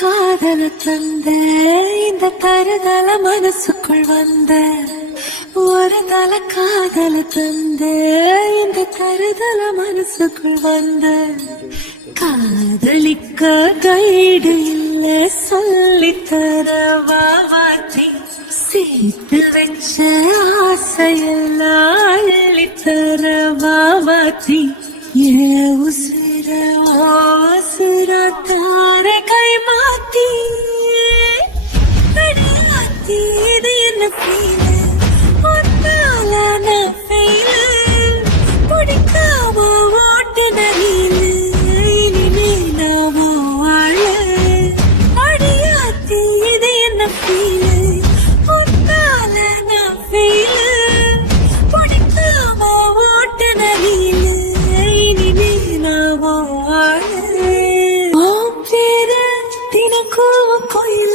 காதல தந்த இந்த தருதல மனசுக்குள் வந்த ஒரு தல காதல தந்த இந்த தருதல மனசுக்குள் வந்த காதலிக்க கைடு இல்ல சொல்லித்தர வாவாச்சி சேர்த்து வச்ச ஆசையெல்லாம் அள்ளித்தர வாவாச்சி ஏ உசிர உசிர தார கை மாத்தி அடியாத்தி இது என்ன ஃபீல் ஒன்னால நான் ஃபெயில் பிடிக்காம ஓட்டு நரியில் இனிமே நான் வாழ அடியாத்தி இது என்ன ஃபீல் ஒன்னால நான் ஃபெயில் பிடிக்காம ஓட்டு நரியில் இனிமே நான் வாழ பேர தினக்கும் கோயில்